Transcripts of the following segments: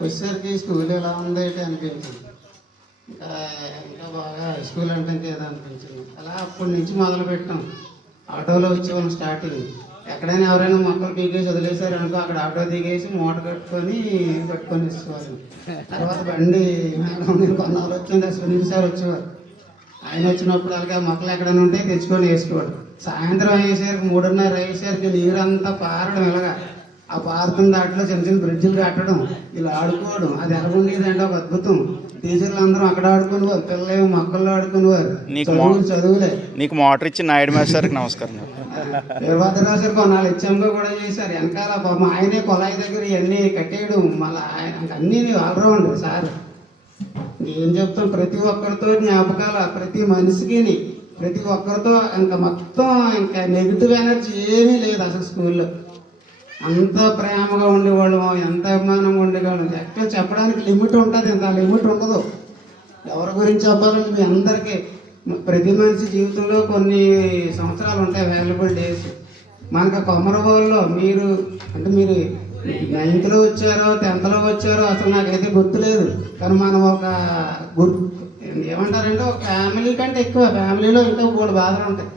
వచ్చేసరికి స్కూల్ ఎలా ఉంది ఏంటి అనిపించింది. ఇంకా ఇంకా బాగా స్కూల్ అంటే ఇంకేదో అనిపించింది. అలా అప్పటి నుంచి మొదలు పెట్టాం. ఆటోలో వచ్చేవాళ్ళం స్టార్టింగ్. ఎక్కడైనా ఎవరైనా మొక్కలు పీకేసి వదిలేశారనుకో అక్కడ ఆటో దిగేసి మూట కట్టుకొని ఇచ్చేవాళ్ళం. తర్వాత బండి మేడం నేను కొన్నాళ్ళు వచ్చింది సునీల్ సార్ వచ్చేవారు. ఆయన వచ్చినప్పుడు అలాగే మొక్కలు ఎక్కడైనా ఉంటే తెచ్చుకొని వేసుకోవడం. సాయంత్రం అయ్యేసరికి 3:30 అయ్యేసరికి నీరంతా పారడం ఇలాగా. ఆ పారుతున్న దాంట్లో చిన్న చిన్న బ్రిడ్జిలు కట్టడం, ఇలా ఆడుకోవడం, అది ఎలాగుండేది అంటే ఒక అద్భుతం. టీచర్లు అందరూ అక్కడ ఆడుకునేవారు, పిల్లలు మొక్కల్లో ఆడుకునేవారు. చదువులే. నీకు మోటార్ ఇచ్చి నాయుడు మాస్టర్కి నమస్కారం. వీరభద్రరావు సార్ కొన్నాళ్ళు హెచ్ఎంగా కూడా చేశారు. వెనకాల పాపం ఆయనే కొలాయి దగ్గర ఇవన్నీ కట్టేయడం, మళ్ళీ ఆయన అన్నీ ఆల్రౌండ్ సార్. ఏం చెప్తాం, ప్రతి ఒక్కరితో జ్ఞాపకాలు, ప్రతి మనిషికి ప్రతి ఒక్కరితో ఇంకా మొత్తం ఇంకా నెగిటివ్ ఎనర్జీ ఏమీ లేదు అసలు. స్కూల్లో అంత ప్రేమగా ఉండేవాళ్ళం, ఎంత అభిమానంగా ఉండేవాళ్ళం. యాక్చువల్ చెప్పడానికి లిమిట్ ఉంటుంది, ఇంత లిమిట్ ఉండదు. ఎవరి గురించి చెప్పాలంటే మీ అందరికీ ప్రతి మనిషి జీవితంలో కొన్ని సంవత్సరాలు ఉంటాయి, వాల్యుబుల్ డేస్. మనకు కొమరవోల్లో మీరు 9th వచ్చారో 10th వచ్చారో అసలు నాకైతే గుర్తులేదు. కానీ మనం ఒక ఏమంటారంటే ఒక ఫ్యామిలీ కంటే ఎక్కువ, ఫ్యామిలీలో ఇంకా 3 బాధలు ఉంటాయి.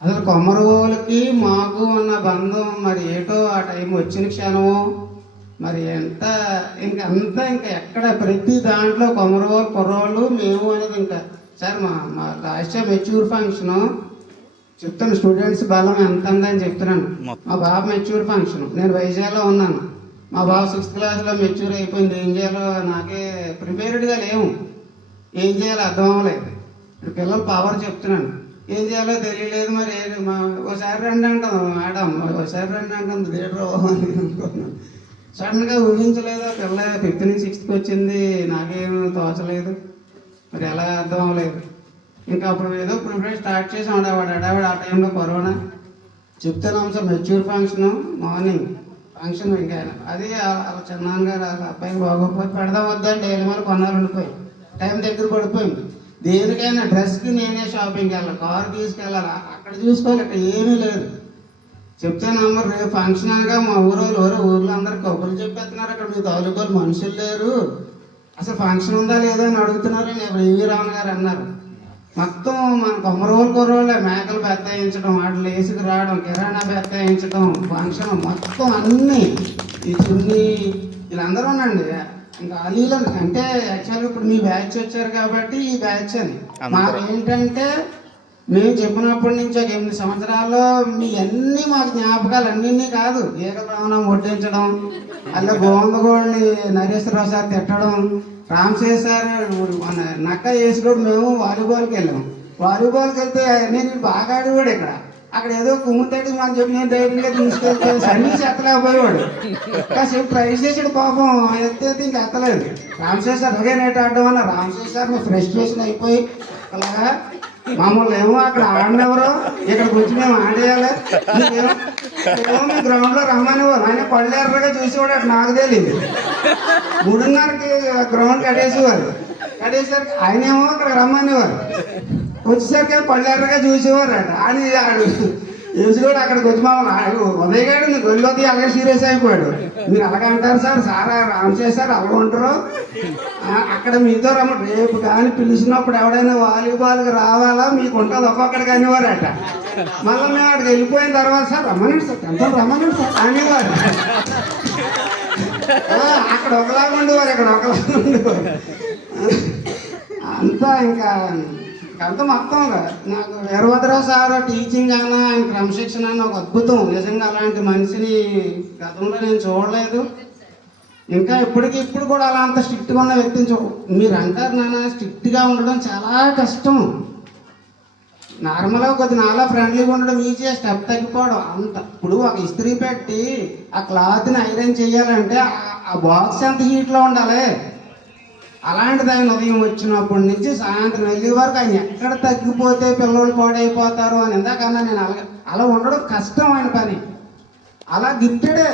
అసలు కొమరవోలకి మాకు ఉన్న బంధం మరి ఏటో ఆ టైం వచ్చిన క్షణమో మరి ఎంత ఇంకా ఎక్కడ ప్రతి దాంట్లో కొమరవోలు కుర్రవాళ్ళు మేము అనేది ఇంకా సార్ మా లాస్ట్ మెచ్యూర్ ఫంక్షను చెప్తాను. స్టూడెంట్స్ బలం ఎంత ఉందని చెప్తున్నాను. మా బాబు మెచ్యూర్ ఫంక్షన్, నేను వైజాగ్లో ఉన్నాను. మా బాబు 6th క్లాస్లో మెచ్యూర్ అయిపోయింది. ఏం చేయాలో నాకే ప్రిపేర్డ్గా లేవు, ఏం చేయాలో అర్థం అవ్వలేదు. పిల్లల పవర్ చెప్తున్నాను, ఏం చేయాలో తెలియలేదు. మరి ఒకసారి రండి అంటాం మేడం, ఒకసారి రండి అంటుంది థియేటర్ అనుకున్నాను. సడన్గా ఊహించలేదు. పిల్ల 5th నుంచి 6th వచ్చింది, నాకేం తోచలేదు, మరి ఎలా అర్థం అవ్వలేదు. ఇంకా అప్పుడు ఏదో ప్రిపరేషన్ స్టార్ట్ చేసి అడావాడు. ఆ టైంలో కరోనా చెప్తున్నాం sir. Mature function morning function, ఇంకా అది అలా చిన్నాన్నగారు వాళ్ళ అబ్బాయికి బాగోకపోయి పెడదాం వద్దంటే ఏలిమల కొన్నాళ్ళు ఉండిపోయి టైం దగ్గర పడిపోయింది. దేనికైనా డ్రెస్కి నేనే షాపింగ్కి వెళ్ళాలి, కారు తీసుకెళ్ళాలి, అక్కడ చూసుకోవాలి, ఇక్కడ ఏమీ లేదు. చెప్తానమ్మ రేపు ఫంక్షన్ అనగా మా ఊర్లో అందరు కబుర్లు చెప్పేస్తున్నారు, అక్కడ మీ తాలూకాలు మనుషులు లేరు, అసలు ఫంక్షన్ ఉందా లేదా అని అడుగుతున్నారని ఈవి రామన్ గారు అన్నారు. మొత్తం మన కుర్రోళ్ళే మేకలు బెత్తాయించడం, వాటిలో వేసుకు రావడం, కిరాణా బెత్తాయించడం, ఫంక్షన్ మొత్తం అన్నీ ఈ చున్నీ వీళ్ళందరూ ఉండండి. ఇంకా అలీలో అంటే యాక్చువల్గా ఇప్పుడు మీ బ్యాచ్ వచ్చారు కాబట్టి ఈ బ్యాచ్ అని. మాకు ఏంటంటే మేము చెప్పినప్పటి నుంచి ఒక 8 సంవత్సరాల్లో మీ అన్నీ మాకు జ్ఞాపకాలు అన్నీ కాదు. ఏకబ్రహ్మణం వడ్డించడం, అలా గోవిందగోడిని నరేశ్వరరావు సార్ తిట్టడం, రామశేష్ సార్ మన నక్క వేసుకోడు. మేము వాలీబాల్కి వెళ్ళాము. వాలీబాల్కి వెళ్తే నేను బాగా ఆడేవాడు. అక్కడ ఏదో కుమ్ముతాడు మనం చెప్పి నేను ధైర్యంగా తీసుకెళ్తే అన్నీ ఎత్తలేకపోయేవాడు. కాసేపు ట్రై చేసాడు పాపం, ఎత్తేది ఇంక ఎత్తలేదు. రామశేష్ సార్ అలాగే నెట్ ఆడడం వల్ల రామశేష్ సార్ మేము ఫ్రస్ట్రేషన్ అయిపోయి అలాగా మామూలు ఏమో అక్కడ ఆడినెవరో ఇక్కడికి వచ్చి మేము ఆడేయాలి, ఏమో మీ గ్రౌండ్లో రమ్మనేవారు. ఆయన పళ్ళెర్రగా చూసేవాడు, అటు నాకు తెలియదు. 3:30కి గ్రౌండ్ కట్టేసేవారు. ఆయన ఏమో అక్కడ రమ్మనేవారు. వచ్చేసరికి పళ్ళెర్రగా చూసేవారు అట. అని ఆడు వేసుకోడు. అక్కడికి వచ్చి మామూలు ఉదయగాడు గొల్లోకి అలాగే సీరియస్ అయిపోయాడు. మీరు అలాగే అంటారు సార్, సారా రామశేష్ సార్ అలా ఉంటారు, అక్కడ మీతో రేపు కానీ పిలిచినప్పుడు ఎవడైనా వాలీబాల్కి రావాలా మీకు ఉంటుంది ఒక్కొక్కడికి అనేవారట. మళ్ళీ మేము అక్కడికి వెళ్ళిపోయిన తర్వాత సార్ రమ్మనండి సార్, ఎంత రమ్మనండి సార్ అనేవారు. అక్కడ ఒకలాగా ఉండేవారు, ఇక్కడ ఒకలాగా ఉండేవారు. అంతా ఇంకా అంత మొత్తంగా నాకు వీరభద్రరావు సార్ టీచింగ్ అన్న, ఆయన క్రమశిక్షణ అన్న ఒక అద్భుతం. నిజంగా అలాంటి మనిషిని గతంలో నేను చూడలేదు. ఇంకా ఇప్పుడు కూడా అలా అంత స్ట్రిక్ట్గా ఉన్న వ్యక్తిని మీరు అంటారు నాన్న స్ట్రిక్ట్గా ఉండడం చాలా కష్టం. నార్మల్గా కొద్ది నాలా ఫ్రెండ్లీగా ఉండడం ఈజీ, స్టెప్ తగ్గిపోవడం అంత. ఇప్పుడు ఒక ఇస్త్రీ పెట్టి ఆ క్లాత్ని ఐరన్ చేయాలంటే ఆ బాక్స్ ఎంత హీట్లో ఉండాలి. అలాంటిది ఆయన ఉదయం వచ్చినప్పటి నుంచి సాయంత్రం వెళ్ళే వరకు ఆయన ఎక్కడ తగ్గిపోతే పిల్లలు పాడైపోతారు అని ఇందాకన్నా నేను అలా ఉండడం కష్టం ఆయన పని. అలా గిఫ్టెడే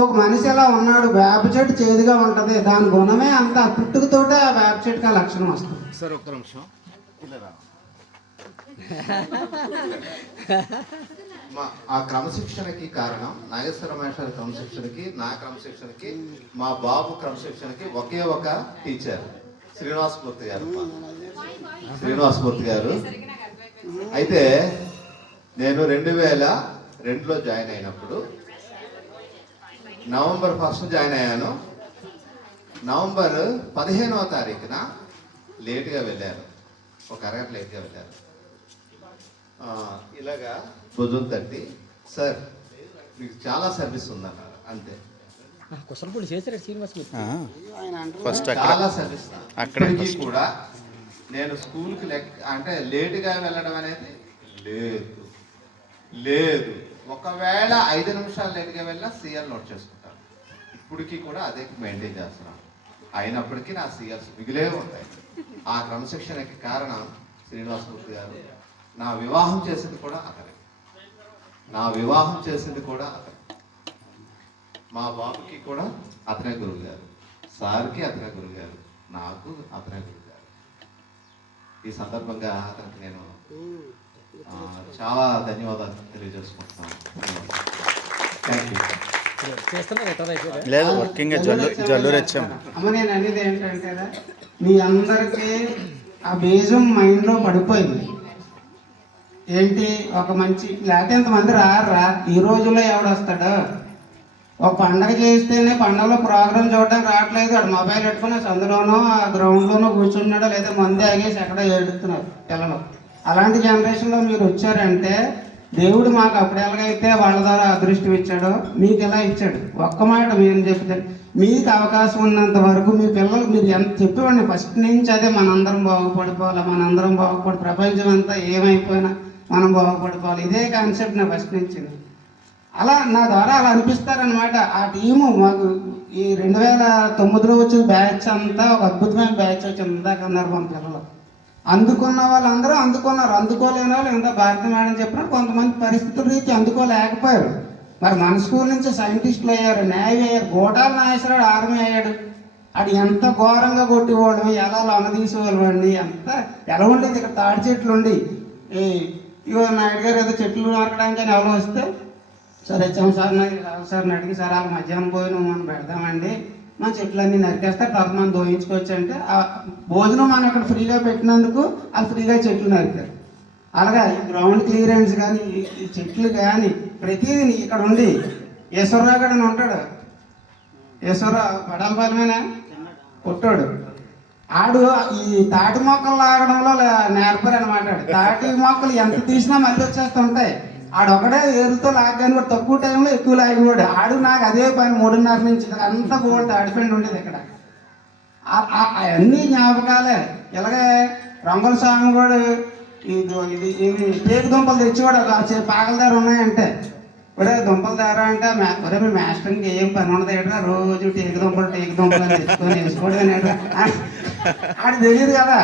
ఒక మనిషి ఎలా ఉన్నాడు. వేప చెట్టు చేదుగా ఉంటుంది, దాని గుణమే అంత పుట్టుకతోటే ఆ వేప చెట్టుకి ఆ లక్షణం వస్తుంది. సార్ ఒక్క నిమిషం. ఆ క్రమశిక్షణకి కారణం నాగేశ్వర మహేశ్వర క్రమశిక్షణకి, నా క్రమశిక్షణకి, మా బాబు క్రమశిక్షణకి ఒకే ఒక టీచర్ శ్రీనివాసమూర్తి గారు. శ్రీనివాసమూర్తి గారు అయితే నేను 2002లో జాయిన్ అయినప్పుడు నవంబర్ 1 జాయిన్ అయ్యాను. నవంబర్ 15వ తారీఖున లేట్గా వెళ్ళారు, ఒక అరగంట లేట్గా వెళ్ళారు. ఇలాగా భుజం తట్టి, సార్ మీకు చాలా సర్వీస్ ఉందన్నారు. అంతే, ఫస్ట్ చాలా సర్వీస్. అక్కడే ఇప్పటికీ కూడా నేను స్కూల్కి అంటే లేటుగా వెళ్ళడం అనేది లేదు లేదు. ఒకవేళ 5 నిమిషాలు లేటుగా వెళ్ళినా సీఎల్ నోట్ చేసుకుంటాను. ఇప్పటికీ కూడా అదే మెయింటైన్ చేస్తున్నాను. అయినప్పటికీ నా సీఎల్స్ మిగిలే ఉంటాయి. ఆ క్రమశిక్షణకి కారణం శ్రీనివాసమూర్తి గారు. నా వివాహం చేసింది కూడా అతనే. మా బాబుకి కూడా అతనే గురువు గారు, సార్కి అతనే గురువు గారు, నాకు అతనే గురువు గారు. ఈ సందర్భంగా అతనికి నేను చాలా ధన్యవాదాలు తెలియజేసుకుంటున్నాను. Thank you. లేదు, వర్కింగ్ జల్లూరు వచ్చాము. అమ్మ నేను అనేది ఏంటంటే మీ అందరికీ ఆ బీజం మైండ్లో పడిపోయింది. ఏంటి, ఒక మంచి లేకపోతే ఇంతమంది రారా ఈ రోజుల్లో ఎవడొస్తాడు? ఒక పండగ చేస్తేనే పండగలో ప్రోగ్రామ్ చూడడానికి రావట్లేదు. వాడు మొబైల్ పెట్టుకుని సందులోనో ఆ గ్రౌండ్లోనో కూర్చున్నాడో లేదా మంది ఆగేసి ఎక్కడో ఏడుస్తున్నారు పిల్లలు. అలాంటి జనరేషన్లో మీరు వచ్చారంటే దేవుడు మాకు అప్పుడు ఎలాగైతే వాళ్ళ ద్వారా అదృష్టం ఇచ్చాడో మీకు ఎలా ఇచ్చాడు. ఒక్క మాట మేము చెప్తే, మీకు అవకాశం ఉన్నంత వరకు మీ పిల్లలు మీరు ఎంత చెప్పేవాడిని ఫస్ట్ నుంచి అదే, మనందరం బాగుపడిపోవాలి, మనందరం బాగుపడి ప్రపంచం అంతా ఏమైపోయినా మనం బాగుపడిపోవాలి, ఇదే కాన్సెప్ట్ నా ఫస్ట్ నుంచి. అలా నా ద్వారా అలా అనిపిస్తారనమాట. ఆ టీము మాకు ఈ 2009లో వచ్చిన బ్యాచ్ అంతా ఒక అద్భుతమైన బ్యాచ్ వచ్చింది. ఇందాక అన్నారు మన పిల్లలు. అందుకున్న వాళ్ళందరూ అందుకున్నారు, అందుకోలేని వాళ్ళు ఇంత భారతి మేడం చెప్పినట్టు కొంతమంది పరిస్థితుల రీతి అందుకోలేకపోయారు. మరి మన స్కూల్ నుంచి సైంటిస్టులు అయ్యారు, నేవీ అయ్యారు, గోటాల నాగేశ్వరరావు ఆర్మీ అయ్యాడు. అది ఎంత ఘోరంగా కొట్టేవాళ్ళం, ఎలా లొనదీసేవాళ్ళం అండి, ఎంత ఎలా ఉండేది. ఇక్కడ తాడి చెట్లు ఉండి ఇవో నాయుడు గారు ఏదో చెట్లు నరకడానికి అని ఎవరు వస్తే సార్ హెచ్ఎం సార్ని అడిగి, సార్ వాళ్ళ మధ్యాహ్నం భోజనం మనం పెడదామండి, మన చెట్లన్నీ నరికేస్తారు, తర్వాత మనం దోయించుకోవచ్చు అంటే ఆ భోజనం మనం ఇక్కడ ఫ్రీగా పెట్టినందుకు వాళ్ళు ఫ్రీగా చెట్లు నరికారు. అలాగా ఈ గ్రౌండ్ క్లియరెన్స్ కానీ ఈ చెట్లు కానీ ప్రతిదీ ఇక్కడ ఉండి ఈశ్వరరావు గడని ఉంటాడు, ఈశ్వరరావు పడాలపాలమేనా కొట్టాడు. ఆడు ఈ తాటి మొక్కలు లాగడంలో నేర్పరు అనమాట. తాటి మొక్కలు ఎంత తీసినా మళ్ళీ వచ్చేస్తుంటాయి. ఆడొకడే ఏరుతో లాగాను కూడా తక్కువ టైంలో ఎక్కువ లాగేవాడు. ఆడు నాకు అదే పని 3:30 నుంచి అంతా గోల్డ్ తాడిపోయింది ఉండేది ఇక్కడ. అవన్నీ జ్ఞాపకాలే. ఇలాగే రంగుల స్వామి కూడా ఇది టేకు దుంపలు తెచ్చేవాడు. పాకల దగ్గర ఉన్నాయంటే ఒరే దుంపల దగ్గర అంటే ఒరే మీ మాస్టర్కి ఏం పని ఉండదు ఏట్రా, రోజు టేకు దుంపలు అని తెచ్చుకొని వేసుకోవడం ఏట్రా. ఆడు తెలియదు కదా.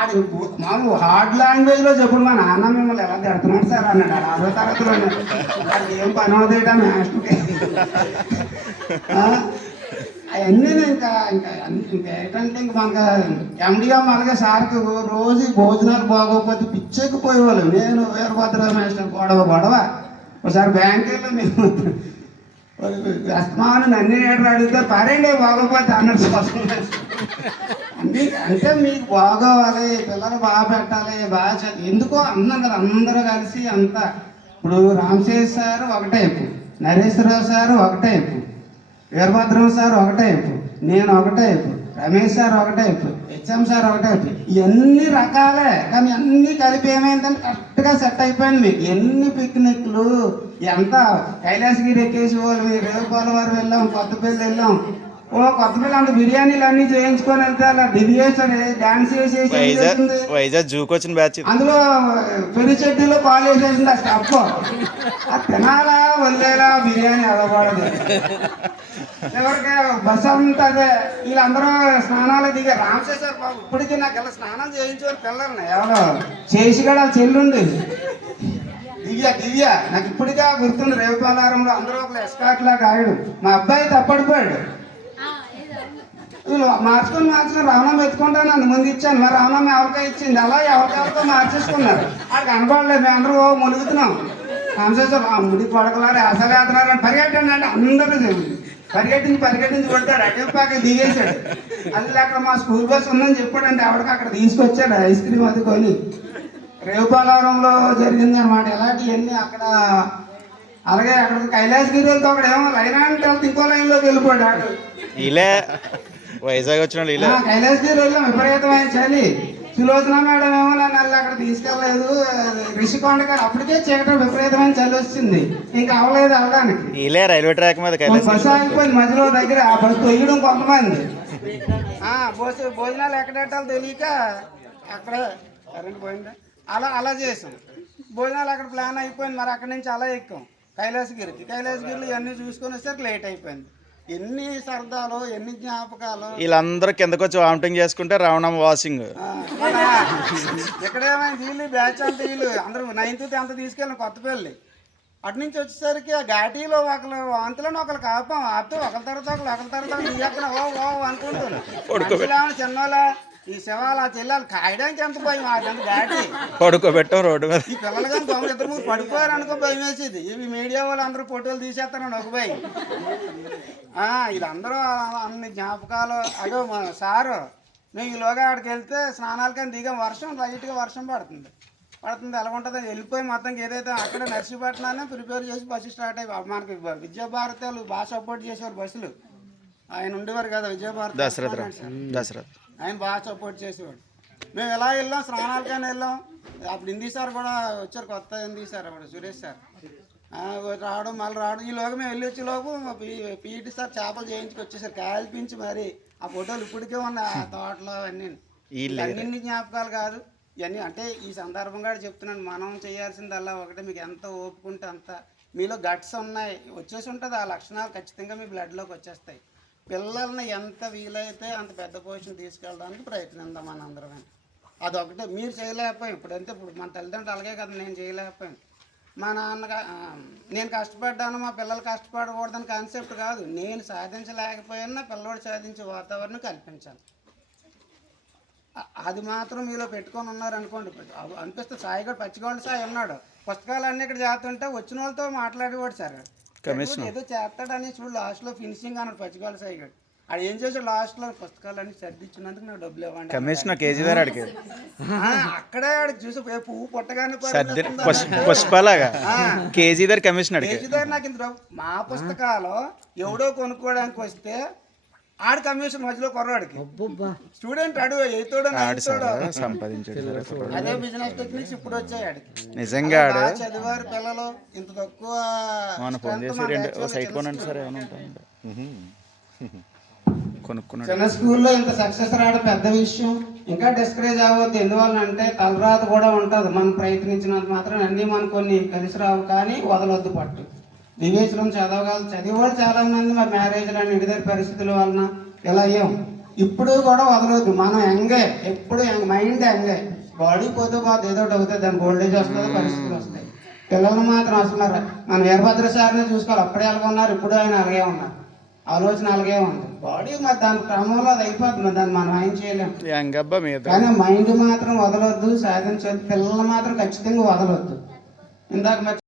ఆడు మామూలు హార్డ్ లాంగ్వేజ్లో చెప్పుడు, మా నాన్న మిమ్మల్ని ఎలా తిడుతున్నాడు సార్ అన్నాడు. 6వ తరగతిలో వాడికి ఏం పని ఉండదు మాస్టర్కి. అవన్నీ ఇంకా ఏంటంటే ఇంక మనకు ఎండిగా మనగా సార్కి రోజు భోజనాలు బాగోకపోతే పిచ్చెక్కిపోయేవాళ్ళు. నేను వీరభద్ర మాస్టర్ గొడవ ఒకసారి బ్యాంకులో మేము అస్మాను నన్ను ఏడు అడుగుతారు, పరేండి బాగోపోతే అన్నట్టు అంటే మీకు బాగోవాలి, పిల్లలు బాగా పెట్టాలి, బాగా ఎందుకో అన్నాం కదా అందరూ కలిసి అంతా. ఇప్పుడు రామశేష్ సార్ ఒక టైపు, నరేశ్వరరావు సార్ ఒక టైపు, వీరభద్రం సార్ ఒక టైపు, నేను ఒక టైపు, రమేష్ సార్ ఒక టైపు, హెచ్ఎం సార్ ఒక టైపు. ఇవన్నీ రకాలే కానీ అన్నీ కలిపి ఏమైందంటే కరెక్ట్గా సెట్ అయిపోయింది. మీకు ఎన్ని పిక్నిక్లు, ఎంత కైలాసగిరి ఎక్కేసి వాళ్ళు, రేవుపాలవారు వెళ్ళాం, కొత్తపల్లి వెళ్ళాం. కొత్తపల్లి అంత బిర్యానీలు అన్నీ చేయించుకొని వెళ్తే అలా దివ్యేశ్వరి డాన్స్ చేసేసి వైజాగ్ జూకి వచ్చిన బ్యాచ్, అందులో పెరి చెట్టులో పాలు వేసేసింది. ఆ స్టప్ అది తినాలా వదిలేలా బిర్యానీ అవ్వకూడదు. ఎవరికి బస్ అంతా అదే. వీళ్ళందరూ స్నానాలు దిగా రామశేషర్ బాబు ఇప్పటికీ నాకు ఇలా స్నానం చేయించుకొని పిల్లల్ని ఎవరో చేసి కూడా చెల్లుండి దివ్య నాకు ఇప్పటికే గుర్తుంది. రేవుపాలారంలో అందరూ ఒక ఎస్కాట్ లాగా ఆయుడు. మా అబ్బాయి తప్పడిపోయాడు. వీళ్ళు మార్చుకొని రామనామ ఎత్తుకుంటాను ముందు ఇచ్చాను, మరి రామనామ ఎవరికై ఇచ్చింది, అలా ఎవరికెవరితో మార్చేసుకున్నారు. అక్కడ కనపడలేదు, మేము అందరూ మునుగుతున్నాం. రామశేషం ఆ ముడి పడకలారు అసలు వేస్తున్నారు అని పరిగెట్టండి అంటే అందరూ పరిగెట్టించి కొడతాడు. అటెంపు పాక దిగేశాడు. అది అక్కడ మా స్కూల్ బస్ ఉందని చెప్పాడంటే ఆవిడకి అక్కడ తీసుకొచ్చాడు ఐస్ క్రీమ్ అది కొని. రేవుపాలవరంలో జరిగింది అనమాట ఇలాంటివన్నీ అక్కడ. అలాగే అక్కడ కైలాసగిరి వెళ్తే ఒకడేమో లైన్ అంటే వెళ్తే ఇంకో లైన్లోకి వెళ్ళిపోయాడు. ఇలా వైజాగ్ వచ్చిన ఇలా కైలాసగిరి వెళ్ళాం, విపరీతమైన చలి. సులోచన మేడం ఏమో నన్ను అక్కడ తీసుకెళ్ళలేదు. రిషికొండ గారు అప్పటికే చీకటి విపరీతమైన చలి వచ్చింది, ఇంకా అవ్వలేదు వెళ్ళడానికి. ఇలా రైల్వే ట్రాక్ మీద బస్సు ఆగిపోయింది మధ్యలో దగ్గర. ఆ బస్సు తొయ్యడం కొంతమంది భోజనాలు ఎక్కడెట్టాలో తెలియక అక్కడ కరెంట్ పోయిందా అలా చేసాం. భోజనాలు అక్కడ ప్లాన్ అయిపోయింది. మరి అక్కడి నుంచి అలా ఎక్కాం కైలాసగిరిలో ఇవన్నీ చూసుకొని వచ్చేసరికి లేట్ అయిపోయింది. ఎన్ని సరదాలు, ఎన్ని జ్ఞాపకాలు. వీళ్ళందరూ కిందకు వచ్చి వామిటింగ్ చేసుకుంటే రావణం వాషింగ్. ఎక్కడేమైంది వీళ్ళు బ్యాచ్ అంతా వీళ్ళు అందరూ 9th 10th తీసుకెళ్ళిన కొత్తపల్లి. అటు నుంచి వచ్చేసరికి ఆ ఘాటీలో ఒకరు వాంతులను ఒకరు కాపాం ఆపుతూ ఒకరి తర్వాత ఎక్కడ ఓ అనుకుంటున్నాను. చిన్నోళ్ళ ఈ శవాలు ఆ చెల్లెలు కాయడానికి ఎంత భయం, ఎంత ఘాటి పడుకోబెట్టాం రోడ్డు మీద. ఈ పిల్లలు కానీ దొంగ ఇద్దరు మూడు పడిపోయారు అనుకో భయం వేసేది. ఇవి మీడియా వాళ్ళు అందరూ ఫోటోలు తీసేస్తారని ఒక భయం. వీళ్ళందరూ అన్ని జ్ఞాపకాలు. అదో మా సారు మేము ఈలోగా ఆడికి వెళ్తే స్నానాలు కానీ దిగాం. లైట్గా వర్షం పడుతుంది. ఎలా ఉంటుంది వెళ్ళిపోయి మొత్తం ఏదైతే అక్కడ నర్సీపట్నాన్ని ప్రిపేర్ చేసి బస్సు స్టార్ట్ అయిపోయి మనకి విద్యాభారతి వాళ్ళు బాగా సపోర్ట్ చేసేవారు. బస్సులు ఆయన ఉండేవారు కదా విజయభారతి దసరా ఆయన బాగా సపోర్ట్ చేసేవాడు. మేము ఎలా వెళ్ళాం, స్నానాలు కానీ వెళ్ళాం. అప్పుడు హిందీ సార్ కూడా వచ్చారు, కొత్త హిందీ సార్ అప్పుడు సురేష్ సార్ మళ్ళీ రావడం. ఈలోగా మేము వెళ్ళి వచ్చేలోపు పీఈటీ సార్ చేపలు చేయించుకు వచ్చేసారు కాల్పించి. మరి ఆ ఫోటోలు ఇప్పటికే ఉన్నాయి ఆ తోటలో అన్నీ. అన్ని జ్ఞాపకాలు కాదు ఇవన్నీ. అంటే ఈ సందర్భంగా చెప్తున్నాను, మనం చేయాల్సిందల్లా ఒకటే, మీకు ఎంత ఓపుకుంటే అంత. మీలో గట్స్ ఉన్నాయి, వచ్చేసి ఉంటుంది. ఆ లక్షణాలు ఖచ్చితంగా మీ బ్లడ్లోకి వచ్చేస్తాయి. పిల్లల్ని ఎంత వీలైతే అంత పెద్ద పొజిషన్ తీసుకెళ్ళడానికి ప్రయత్నిద్దాం మన అందరం. అదొకటే మీరు చేయలేకపోయాం. ఇప్పుడు మన తల్లిదండ్రులు అలాగే కదా, నేను చేయలేకపోయాను. మా నాన్నగా నేను కష్టపడ్డాను, మా పిల్లలు కష్టపడకూడదని కాన్సెప్ట్ కాదు. నేను సాధించలేకపోయినా పిల్లవాడు సాధించే వాతావరణం కల్పించాలి. అది మాత్రం మీలో పెట్టుకొని ఉన్నారనుకోండి అనిపిస్తే. సాయి కూడా పచ్చిగోళ్ళ సాయి ఉన్నాడు, పుస్తకాలు అన్నీ ఇక్కడ చేస్తుంటే వచ్చిన వాళ్ళతో మాట్లాడేవాడు సార్. ఏదో చేస్తాడని చూడు లాస్ట్లో ఫినిషింగ్ అన్నాడు పచ్చిగోళ్ళ సాయి గారు. అది ఏం చేసాడు లాస్ట్లో పుస్తకాలన్నీ సర్దిచ్చినందుకు నాకు డబ్బులు ఇవ్వండి కమిషనర్ కేజీదార్ అడిగారు. అక్కడే ఆడికి చూసి పువ్వు పుట్టగానే పుష్పలాగా కేజీదార్ కమిషనర్ నాకు ఇంత మా పుస్తకాలు ఎవడో కొనుక్కోవడానికి వస్తే ఆడు కమిషన్ మధ్యలో కుర్రాడికి స్టూడెంట్ అడు ఎయితోడు అదే బిజినెస్ టెక్నిక్స్ ఇప్పుడు వచ్చాయి ఆడికి. నిజంగా చదివారు పిల్లలు ఇంత తక్కువ. చిన్న స్కూల్లో ఇంత సక్సెస్ రావడం పెద్ద విషయం. ఇంకా డిస్కరేజ్ అవ్వద్దు. ఎందువల్ల అంటే తలరాత కూడా ఉంటుంది. మనం ప్రయత్నించినంత మాత్రం అన్నీ మనం కొన్ని కలిసి రావు, కానీ వదలొద్దు పట్టు. దివేశ్వరం చదివేవాళ్ళు చాలా మంది మరి మ్యారేజ్లు అని ఇంటి దగ్గర పరిస్థితుల వలన ఇలా అయ్యాం. ఇప్పుడు కూడా వదలొద్దు. మనం ఎప్పుడు మైండ్ బాడీ పోతే ఏదో ఒకటి అవుతుంది, దాని ఓల్డేజ్ వస్తుంది, పరిస్థితులు వస్తాయి. పిల్లలు మాత్రం వస్తున్నారు. మన వీరభద్ర సార్ని చూసుకోవాలి, అప్పుడే అలాగే ఉన్నారు, ఇప్పుడు ఆయన అలాగే ఉన్నారు. ఆలోచన అలాగే ఉంది. బాడీ మరి దాని క్రమంలో అది అయిపోతుంది, దాన్ని మనం ఏం చేయలేము. కానీ మైండ్ మాత్రం వదలొద్దు, సాధించవద్దు. పిల్లలు మాత్రం ఖచ్చితంగా వదలొద్దు. ఇందాక